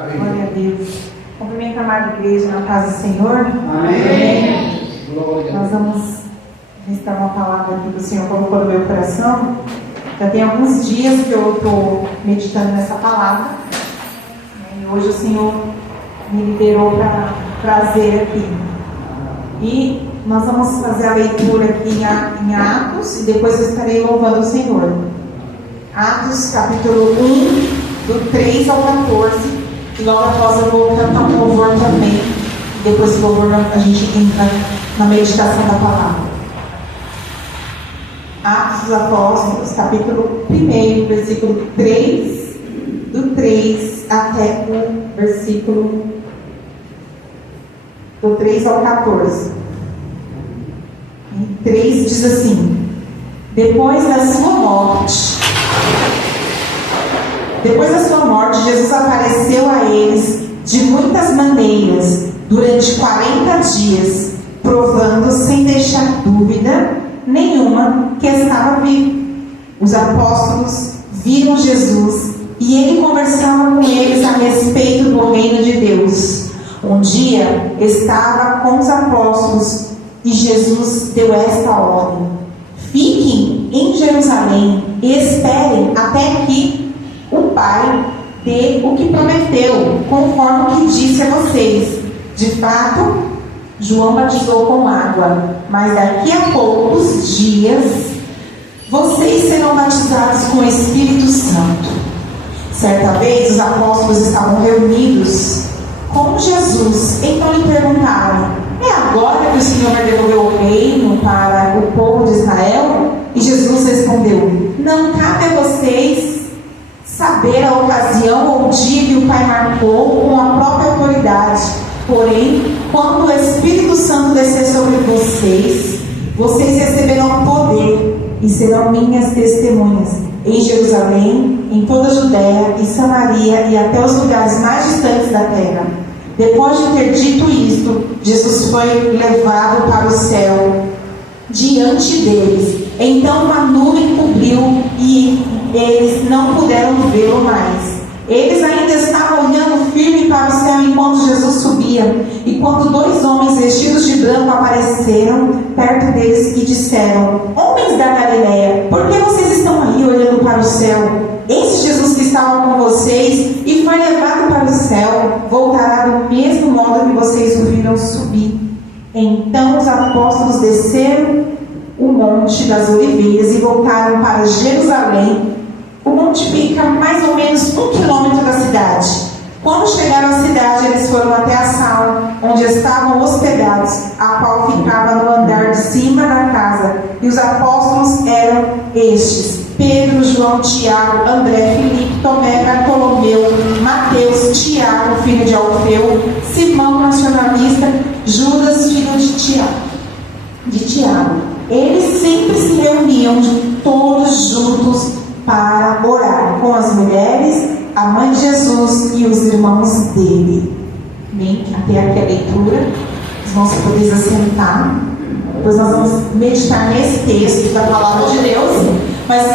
Glória a Deus. Cumprimento a amada igreja na paz do Senhor. Amém. Nós vamos recitar uma palavra aqui que o Senhor colocou no meu coração. Já tem alguns dias que eu estou meditando nessa palavra. E hoje o Senhor me liberou para trazer aqui. E nós vamos fazer a leitura aqui em Atos e depois eu estarei louvando o Senhor. Atos capítulo 1, do 3 ao 14. E logo após eu vou cantar um louvor também. Depois do louvor a gente entra na meditação da palavra. Atos dos Apóstolos, capítulo 1, versículo 3, do 3 até o versículo do 3 ao 14. Em 3 diz assim: Depois da sua morte, Jesus apareceu a eles de muitas maneiras, durante 40 dias, provando sem deixar dúvida nenhuma que estava vivo. Os apóstolos viram Jesus e ele conversava com eles a respeito do reino de Deus. Um dia estava com os apóstolos e Jesus deu esta ordem: Fiquem em Jerusalém e esperem até que o Pai dê o que prometeu, conforme o que disse a vocês. De fato, João batizou com água, mas daqui a poucos dias vocês serão batizados com o Espírito Santo. Certa vez os apóstolos estavam reunidos com Jesus, então lhe perguntaram: É agora que o Senhor vai devolver o reino para o povo de Israel? E Jesus respondeu: Não cabe a vocês saber a ocasião ou o dia que o Pai marcou com a própria autoridade. Porém, quando o Espírito Santo descer sobre vocês, vocês receberão poder e serão minhas testemunhas em Jerusalém, em toda a Judéia e Samaria e até os lugares mais distantes da terra. Depois de ter dito isto, Jesus foi levado para o céu diante deles. Então uma nuvem cobriu e eles não puderam vê-lo mais. Eles ainda estavam olhando firme para o céu enquanto Jesus subia. E quando 2 homens vestidos de branco apareceram perto deles e disseram: Homens da Galileia, por que vocês estão aí olhando para o céu? Esse Jesus que estava com vocês e foi levado para o céu, voltará do mesmo modo que vocês o viram subir. Então os apóstolos desceram o Monte das Oliveiras e voltaram para Jerusalém. O monte fica mais ou menos 1 quilômetro da cidade. Quando chegaram à cidade, eles foram até a sala onde estavam hospedados, a qual ficava no andar de cima da casa. E os apóstolos eram estes: Pedro, João, Tiago, André, Filipe, Tomé, Bartolomeu, Mateus, Tiago, filho de Alfeu, Simão, nacionalista, Judas, filho de Tiago. Eles sempre se reuniam todos juntos para orar com as mulheres, a mãe de Jesus e os irmãos dele. Bem, até aqui a leitura. Os irmãos podem se assentar. Depois nós vamos meditar nesse texto da palavra de Deus. Mas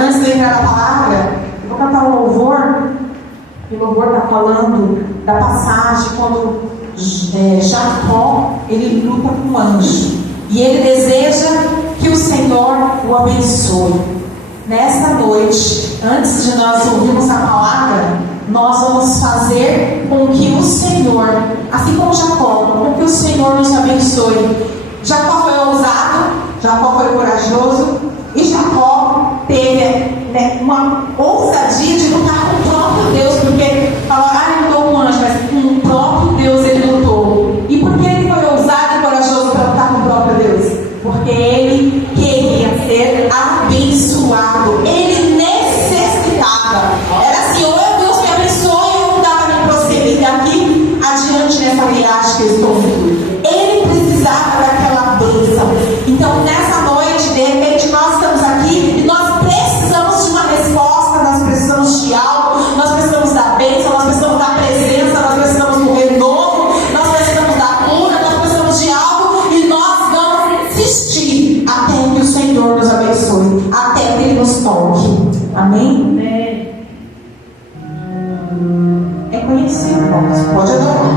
antes de entrar na palavra, eu vou cantar um louvor. O louvor está falando da passagem quando Jacó ele luta com um anjo e ele deseja que o Senhor o abençoe. Nesta noite, antes de nós ouvirmos a palavra, nós vamos fazer com que o Senhor, assim como Jacó, com que o Senhor nos abençoe. Jacó foi ousado, Jacó foi corajoso e Jacó teve uma ousadia de lutar com o próprio Deus, porque falou: ele lutou com um anjo, mas com o próprio Deus ele lutou. E por que ele foi ousado e corajoso para lutar com o próprio Deus? Porque ele queria ser abençoado. Ele necessitava. Era assim: ou Deus me abençoe, ou não dá para me prosseguir daqui adiante nessa viagem que eu estou indo. Ele precisava daquela bênção. Então nessa noite, de repente, nós estamos aqui e nós precisamos de uma resposta das é conhecido, irmãos. Pode adorar.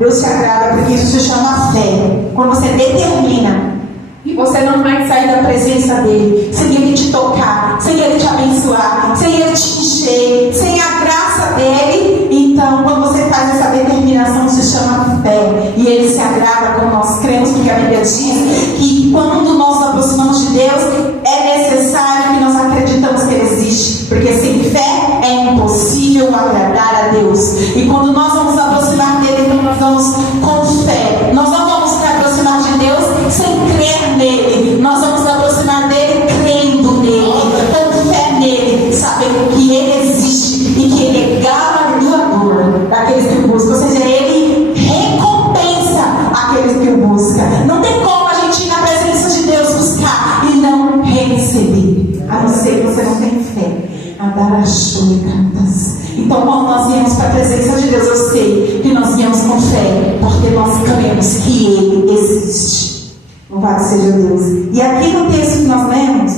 Deus se agrada, porque isso se chama fé. Quando você determina e você não vai sair da presença dele sem ele te tocar, sem ele te abençoar, sem ele te encher, sem a graça dele, então quando você faz essa determinação se chama fé. E ele se agrada quando nós cremos, porque a Bíblia diz que quando nós nos aproximamos de Deus é necessário que nós acreditamos que ele existe, porque sem fé é impossível agradar a Deus. E quando nós vamos nos aproximar dele, então nós vamos com fé. Nós não vamos nos aproximar de Deus sem crer nele. Nós vamos nos aproximar dele crendo nele, dando fé nele, sabendo que ele existe e que ele é galardoador. galardoador daqueles que o buscam, ou seja, Ele recompensa aqueles que o buscam. Não tem como a gente ir na presença de Deus buscar e não receber, a não ser que você não tenha fé. Então, quando nós viemos para a presença de Deus, eu sei que nós viemos com fé, porque nós cremos que Ele existe. Louvado seja Deus. E aqui no texto que nós lemos,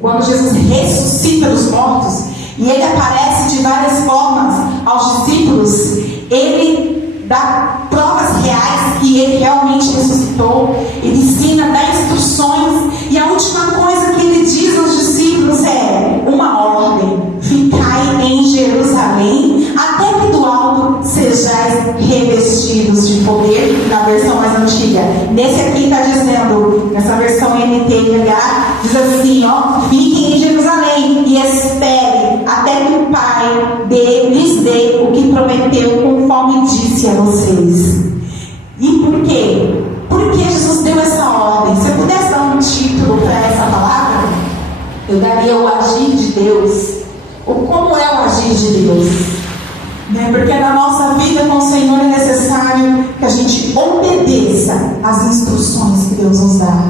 quando Jesus ressuscita dos mortos, e Ele aparece de várias formas aos discípulos, Ele dá provas reais que Ele realmente ressuscitou. Ele ensina, dá instruções, e a última coisa que Ele diz aos discípulos é uma ordem: ficai em Jerusalém, até que do alto sejais revestidos de poder. Na versão mais antiga. Nesse aqui está dizendo, nessa versão NTLH, diz assim, ó: fiquem em Jerusalém e espere até que o Pai lhes dê o que prometeu, conforme disse a vocês. E por quê? Porque Jesus deu essa ordem. Se eu pudesse dar um título para essa palavra, eu daria o agir de Deus. Ou como é o agir de Deus? Porque na nossa vida com o Senhor é necessário que a gente obedeça às instruções que Deus nos dá.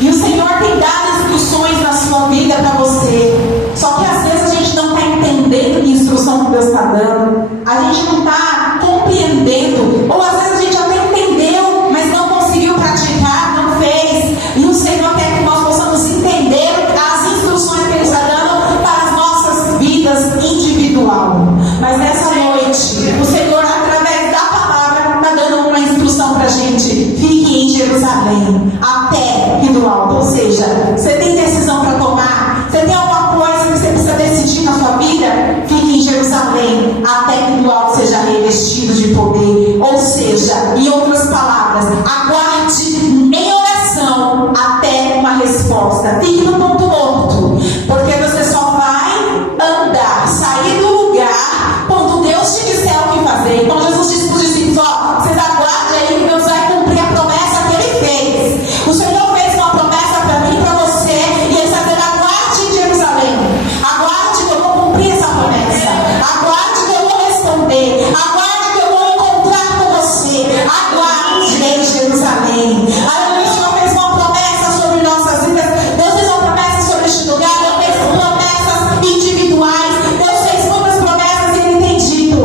E o Senhor tem dado instruções na sua vida para você. Só que às vezes a gente não está entendendo que instrução que Deus está dando. A gente não está compreendendo. Ou às vezes a gente até entendeu, mas não conseguiu praticar, não fez. E o Senhor quer que nós possamos entender as instruções que Ele está dando para as nossas vidas individual. Mas nessa noite, o Senhor, através da palavra, está dando uma instrução para a gente: fique em Jerusalém, até que do alto. Ou seja, você tem decisão para tomar? Você tem alguma coisa que você precisa decidir na sua vida? Fique em Jerusalém, até que do alto seja revestido de poder. Ou seja, em outras palavras, aguarde em oração até uma resposta. Fique no ponto morto, porque você só vai andar, sair do lugar quando Deus te disser o que fazer. Então Jesus disse para os discípulos: ó, vocês aguardem aí que Deus vai cumprir a promessa que Ele fez. O Senhor fez uma promessa para mim e para você, e Ele está dizendo: aguarde em Jerusalém, aguarde que eu vou cumprir essa promessa, aguarde que eu vou responder, aguarde que eu vou encontrar com você, aguarde em Jerusalém. Aí o Senhor fez uma promessa sobre nossas vidas. Deus fez uma promessa sobre este lugar. Deus fez promessas individuais. Deus fez muitas promessas e Ele tem dito: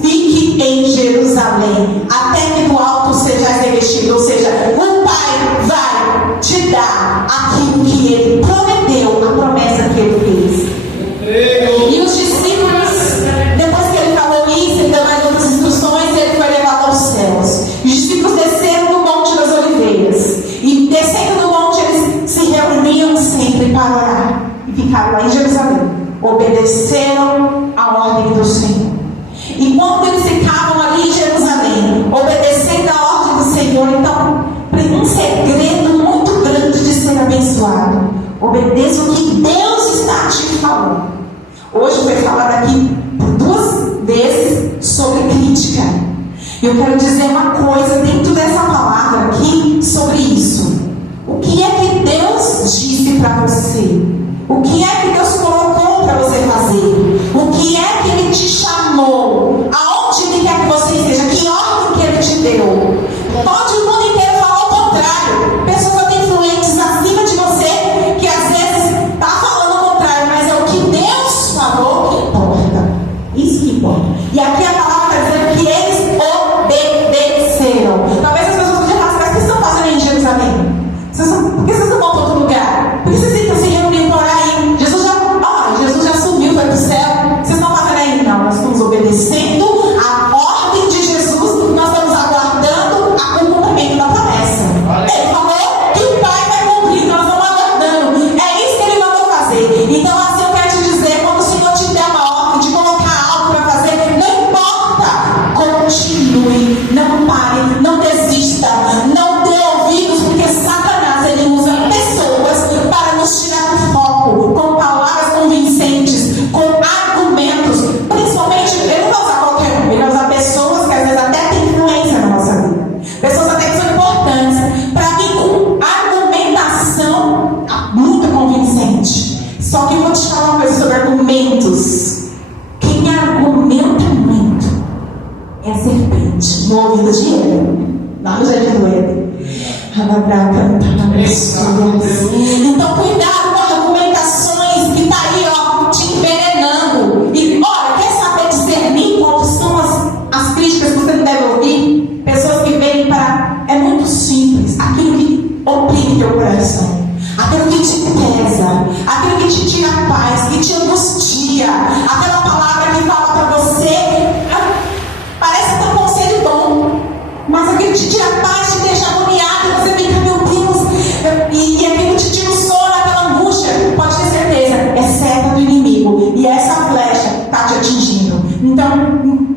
fique em Jerusalém, até que do alto sejais revestido. Ou seja, o Pai vai te dar aquilo que Ele prometeu, a promessa que Ele fez. E os discípulos, depois que Ele falou isso, Ele deu mais outras instruções, e Ele foi levado aos céus. Os discípulos desceram do Monte das Oliveiras, e descendo do monte eles se reuniam sempre para orar, e ficaram lá em Jerusalém. Obedeceram a ordem do Senhor. E quando eles ficavam ali em Jerusalém, obedecendo a ordem do Senhor, então, um segredo muito grande de ser abençoado: obedeça o que Deus está te falando. Hoje foi falado aqui por 2 vezes sobre crítica. E eu quero dizer uma coisa dentro dessa palavra aqui sobre isso. O que é que Deus disse para você? O que é que Deus colocou para você fazer? O que é que Ele te chamou? Aonde Ele quer que você esteja? Que ordem que Ele te deu? Pode o mundo inteiro falar o contrário. Pessoas até influentes acima de você, que às vezes está falando o contrário, mas é o que Deus falou que importa. Isso que importa. E aqui a palavra está dizendo que eles obedeceram. Talvez as pessoas podiam falar: mas o que estão fazendo aí em Jerusalém? Por que vocês não vão para outro lugar? Por que vocês ficam se reunindo por aí? Jesus já no ouvido de ele, lá no jardim do Éden. Então cuidado com argumentações que está aí, ó, te envenenando. E olha, quer saber discernir quais são as críticas que você não deve ouvir? Pessoas que vêm para... É muito simples, aquilo que oprime teu coração, aquilo que te pesa, aquilo que te tira a paz, que te angustia, aquela palavra que fala para você, parece ter um conselho bom, mas aquilo que te tira a paz, te deixa agoniado, e você fica, meu Deus, e aquilo que te tira o sono, aquela angústia, pode ter certeza, é seta do inimigo, e essa flecha está te atingindo. Então,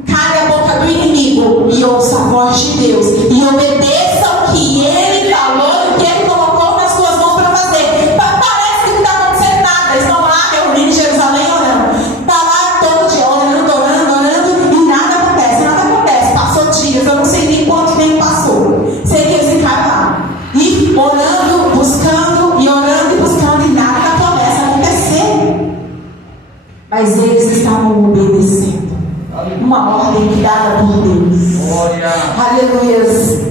cale a boca do inimigo e ouça a voz de Deus, e obedeça o que ele falou, o que ele colocou nas suas mãos para fazer. Parece que não está acontecendo nada, estão lá reunindo em Jerusalém orando, está lá todo dia orando, e nada acontece, passou dias, eu não sei nem quanto tempo passou, sei que eles ficaram lá, e orando, buscando, e nada começa a acontecer, mas eles estavam obedecendo uma ordem dada por Deus. Aleluia.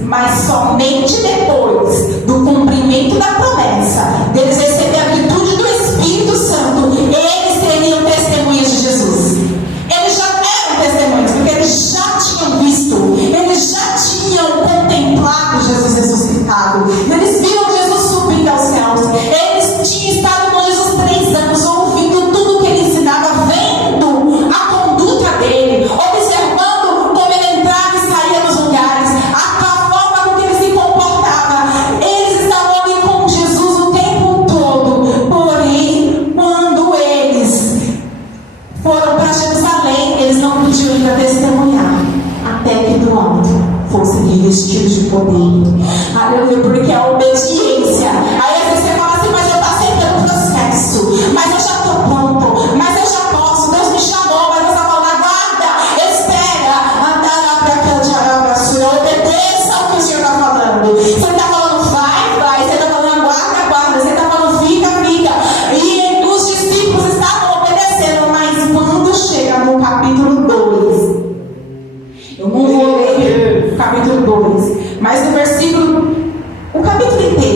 Mas somente depois do cumprimento da promessa, deles receber a virtude do Espírito Santo, eles seriam testemunhas de Jesus. Eles já eram testemunhas, porque eles já tinham visto, eles já tinham contemplado Jesus ressuscitado, eles viram Jesus subir aos céus, eles tinham estado com Jesus 3 anos, ouvindo tudo que ele ensinava, vendo a conduta dele, observando como ele entrava e saía dos lugares, a forma com que ele se comportava. Eles estavam ali com Jesus o tempo todo. Porém, quando eles foram para Jerusalém, eles não podiam ainda testemunhar até que do alto fossem revestidos de poder. Aleluia, porque a obediência. Aí às vezes você fala assim, mas eu estou aceitando o processo, mas eu já estou pronto, mas eu já posso, Deus me chamou, mas Deus está falando, aguarda, espera, andará para aquela diarama sua, obedeça ao que o Senhor está falando. Você está falando, vai, você está falando, aguarda, você está falando, fica. E os discípulos estavam obedecendo, mas quando chega no capítulo 2, eu não vou ler o capítulo 2, mas no versículo, o capítulo inteiro,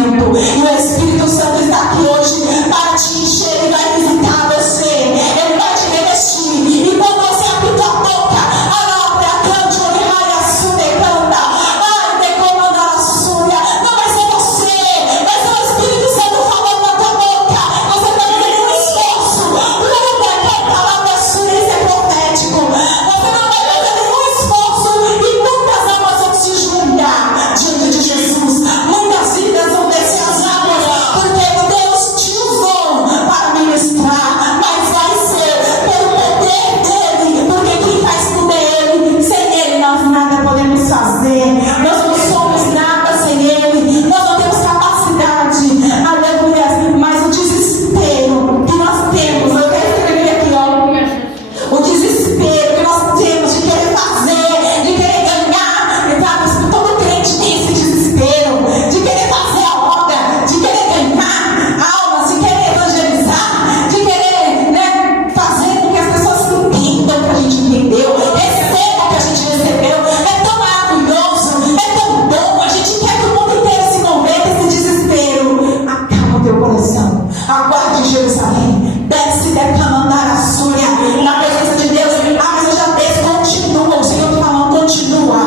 alimento. E o Espírito Santo está aqui hoje para te encher. Ele vai visitar você, ele vai te revestir. E quando você abrir tua boca, não vai ser você, vai ser o Espírito Santo falando na tua boca. Você está fazendo um esforço. Isso é profético. Você não vai fazer nenhum esforço e muitas almas vão se juntar diante de Jesus. Muitas vidas vão descer as águas, porque Deus te usou para ministrar, mas vai ser pelo poder dele, porque quem faz tudo é ele. Sem ele nós nada podemos fazer. Nós não somos nada sem ele. Nós não temos capacidade. Aleluia. Mas o desespero que nós temos, eu quero escrever aqui, ó. O desespero que nós temos de querer fazer, de querer ganhar. Sabe? Todo crente tem esse desespero de querer fazer a obra, de querer ganhar almas, de querer evangelizar, de querer, né, fazer com que as pessoas entendam o que a gente entendeu, recebam o que a gente recebeu. É tão maravilhoso, é tão bom. A gente quer que o mundo inteiro se converta. Esse desespero acalma o teu coração. Aguarde Jerusalém, desce Decamandarassúria na presença de Deus. Ah, mas eu já desço, continua. O Senhor está falando, continua.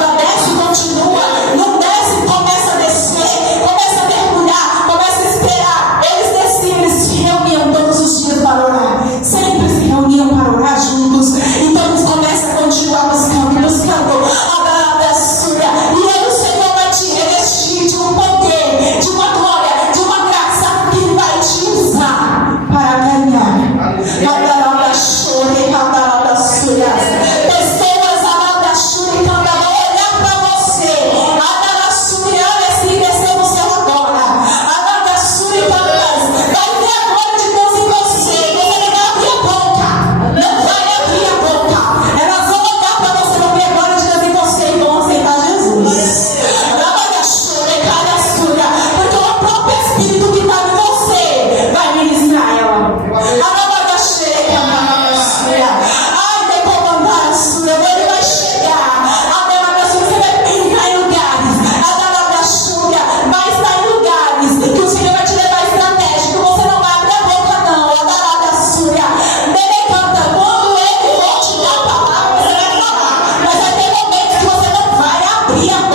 Já desce, continua. Não desce, começa a descer, começa a mergulhar, começa a esperar. Eles desciam, eles se reuniam todos os dias para orar. Sempre se reuniam para orar juntos. Então eles começam a continuar buscando. E aí o Senhor vai te revestir de um poder, de uma glória, de uma graça que Ele vai te usar para ganhar. Pessoas vão olhar para você. Olha assim, descer no céu agora. Vai ver a glória de Deus em você. Você não vai abrir a boca. Não vai abrir a boca. Elas vão olhar para você, vão ver a glória de Deus em você e vão aceitar Jesus. Porque o próprio Espírito que está em você vai ministrar ela. Ele vai chegar. Você vai entrar em lugares. Vai estar em lugares que o Senhor vai te levar estratégico. Você não vai abrir a boca, não. Ele canta. Quando Ele for te dar a palavra, você vai falar. Mas vai ter momentos que você não vai abrir a boca.